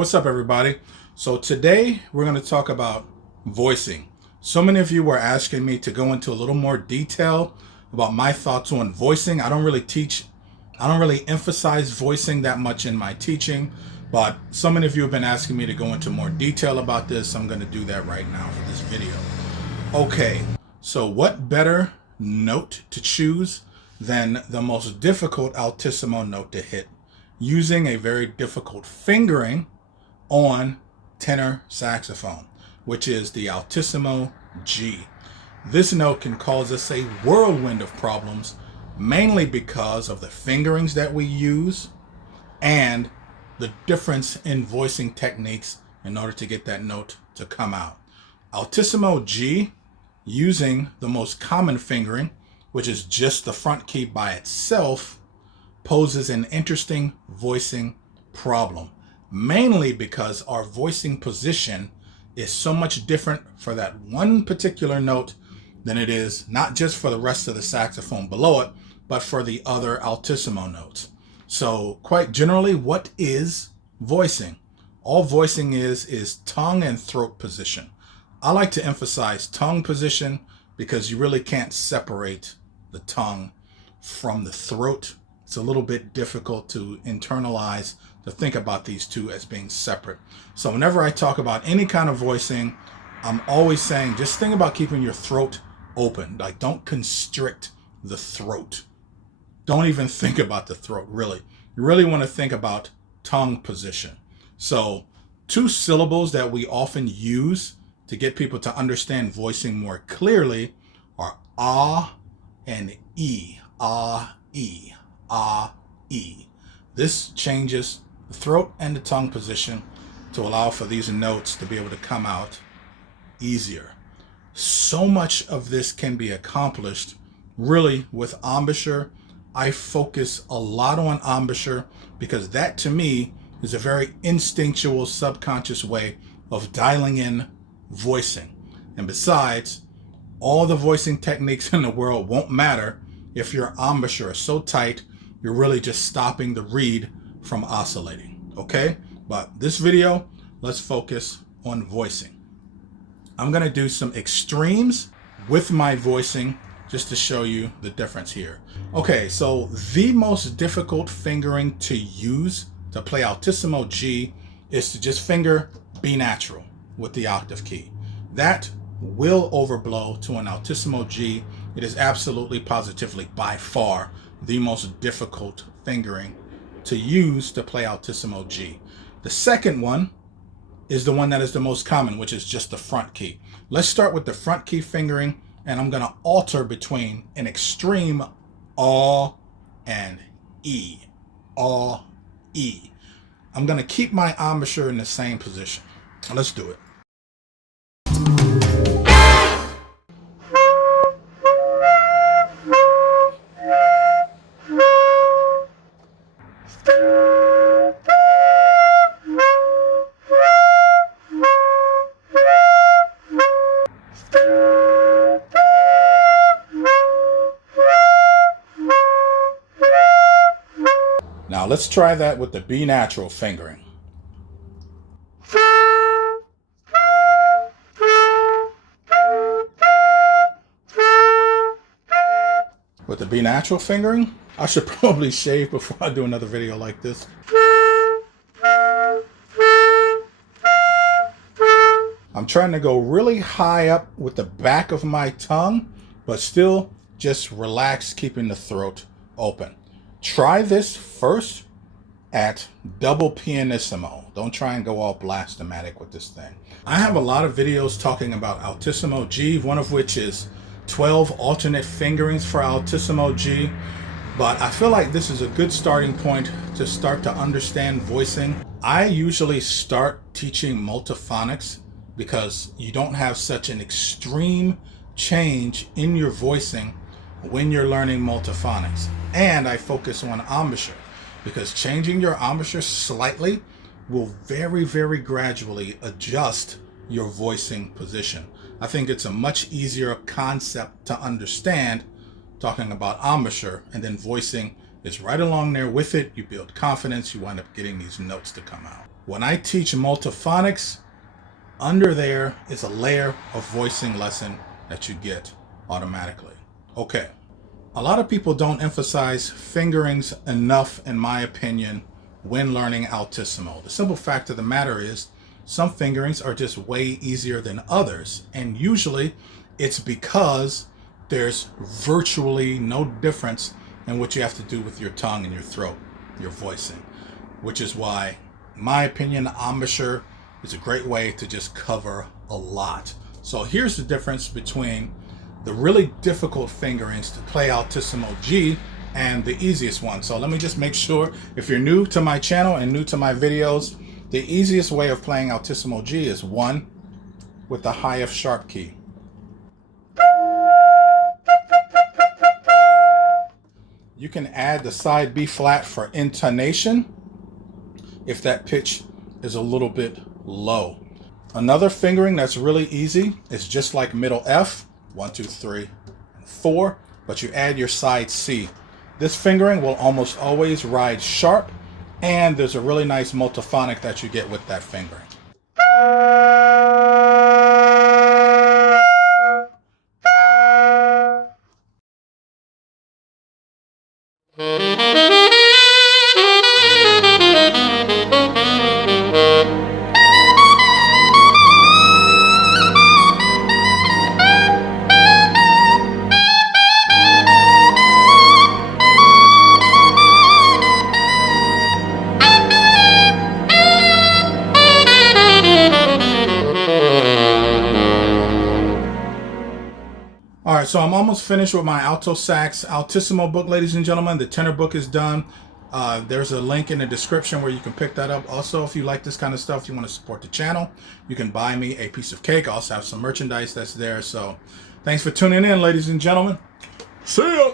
what's up everybody? So today we're going to talk about voicing. So many of you were asking me to go into a little more detail about my thoughts on voicing. I don't really emphasize voicing that much in my teaching, but so many of you have been asking me to go into more detail about this. I'm going to do that right now for this video. Okay, so what better note to choose than the most difficult altissimo note to hit using a very difficult fingering on tenor saxophone, which is the Altissimo G. This note can cause us a whirlwind of problems, mainly because of the fingerings that we use and the difference in voicing techniques in order to get that note to come out. Altissimo G, using the most common fingering, which is just the front key by itself, poses an interesting voicing problem, mainly because our voicing position is so much different for that one particular note than it is not just for the rest of the saxophone below it, but for the other altissimo notes. So quite generally, what is voicing? All voicing is tongue and throat position. I like to emphasize tongue position because you really can't separate the tongue from the throat. It's a little bit difficult to internalize, to think about these two as being separate. So whenever I talk about any kind of voicing, I'm always saying just think about keeping your throat open. Like, don't constrict the throat. Don't even think about the throat, really. You really want to think about tongue position. So two syllables that we often use to get people to understand voicing more clearly are ah and e. Ah, e. Ah, e. This changes the throat and the tongue position to allow for these notes to be able to come out easier. So much of this can be accomplished really with embouchure. I focus a lot on embouchure because that to me is a very instinctual, subconscious way of dialing in voicing. And besides, all the voicing techniques in the world won't matter if your embouchure is so tight you're really just stopping the reed from oscillating. Okay, but this video, let's focus on voicing. I'm going to do some extremes with my voicing just to show you the difference here. Okay, so the most difficult fingering to use to play Altissimo G is to just finger B natural with the octave key. That will overblow to an Altissimo G. It is absolutely positively by far the most difficult fingering to use to play Altissimo G. The second one is the one that is the most common, which is just the front key. Let's start with the front key fingering, and I'm going to alter between an extreme ah and e. Ah, e. I'm going to keep my embouchure in the same position. Let's do it. Now let's try that with the B natural fingering. With the B natural fingering, I should probably shave before I do another video like this. I'm trying to go really high up with the back of my tongue, but still just relax, keeping the throat open. Try this first at double pianissimo. Don't try and go all blastomatic with this thing. I have a lot of videos talking about Altissimo G, one of which is 12 alternate fingerings for Altissimo G, but I feel like this is a good starting point to start to understand voicing. I usually start teaching multiphonics because you don't have such an extreme change in your voicing when you're learning multiphonics. And I focus on embouchure because changing your embouchure slightly will very, very gradually adjust your voicing position. I think it's a much easier concept to understand talking about embouchure, and then voicing is right along there with it. You build confidence, you wind up getting these notes to come out. When I teach multiphonics, under there is a layer of voicing lesson that you get automatically. Okay, a lot of people don't emphasize fingerings enough, in my opinion, when learning Altissimo. The simple fact of the matter is some fingerings are just way easier than others, and usually it's because there's virtually no difference in what you have to do with your tongue and your throat, your voicing, which is why, in my opinion, the embouchure is a great way to just cover a lot. So here's the difference between the really difficult fingerings to play Altissimo G and the easiest one. So let me just make sure, if you're new to my channel and new to my videos, the easiest way of playing Altissimo G is 1 with the high F sharp key. You can add the side B flat for intonation if that pitch is a little bit low. Another fingering that's really easy is just like middle F, 1, 2, 3, and 4, but you add your side C. This fingering will almost always ride sharp, and there's a really nice multiphonic that you get with that fingering. All right, so I'm almost finished with my alto sax Altissimo book, ladies and gentlemen. The tenor book is done. There's a link in the description where you can pick that up. Also, if you like this kind of stuff, you want to support the channel, you can buy me a piece of cake. I also have some merchandise that's there. So thanks for tuning in, ladies and gentlemen. See ya!